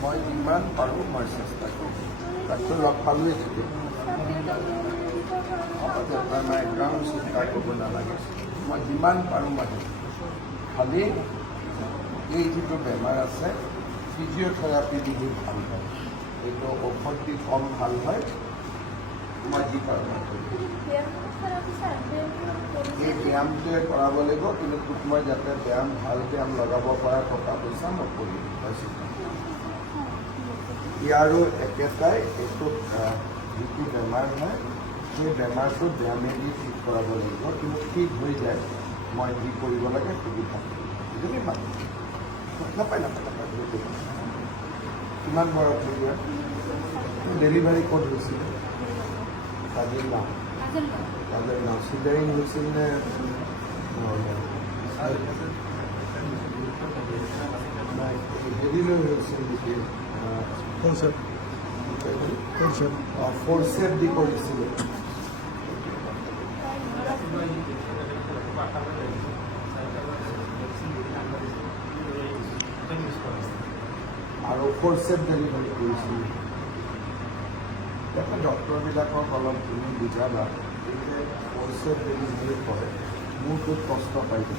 মই যিমান পাৰোঁ মই চেষ্টা কৰোঁ তাকতো লগ পালোৱে থাকে মই একদম চিন্তা কৰিব নালাগে মই যিমান পাৰোঁ মই খালি এই যিটো বেমাৰ আছে ফিজিঅ'থেৰাপি দি ভাল হয় এইটো ঔষধ দি কম ভাল হয় মই যি পাৰোঁ এই ব্যায়ামটোৱে কৰাব লাগিব কিন্তু তোক মই যাতে ব্যায়াম ভাল ব্যায়াম লগাব পৰা টকা পইচা মই কৰিম পাইছোঁ ইয়াৰো একেটাই এইটো যিটো বেমাৰ হয় সেই বেমাৰটো ব্যায়ামেদি ঠিক কৰাব লাগিব কিন্তু ঠিক হৈ যায় মই যি কৰিব লাগে সুবিধা বুজিলি মানুহ নাপায় কিমান বয়স হৈ যায় ডেলিভাৰী ক'ত হৈছিলে কাজিৰগাঁও চিজাৰিং হৈছিল নে হেৰিলৈ হৈছিল নেকি ফ'ৰচেপ দি কৰিছিলে আৰু ফ'ৰচেপ ডেলিভাৰী কৰিছিলে ডক্টৰবিলাকক অলপ তুমি বুজাবা যে ফ'ৰচেপ ডেলিভাৰী কৰে মোৰটোত কষ্ট পাইছে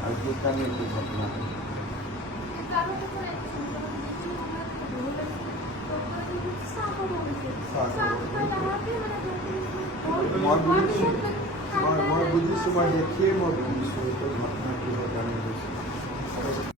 আৰু সেইকাৰণে এইটো ঘটনা মই বুজিছোঁ মই দেখিয়ে মই বুজিছোঁ এইটো ঘটনা কিহৰ কাৰণে হৈছে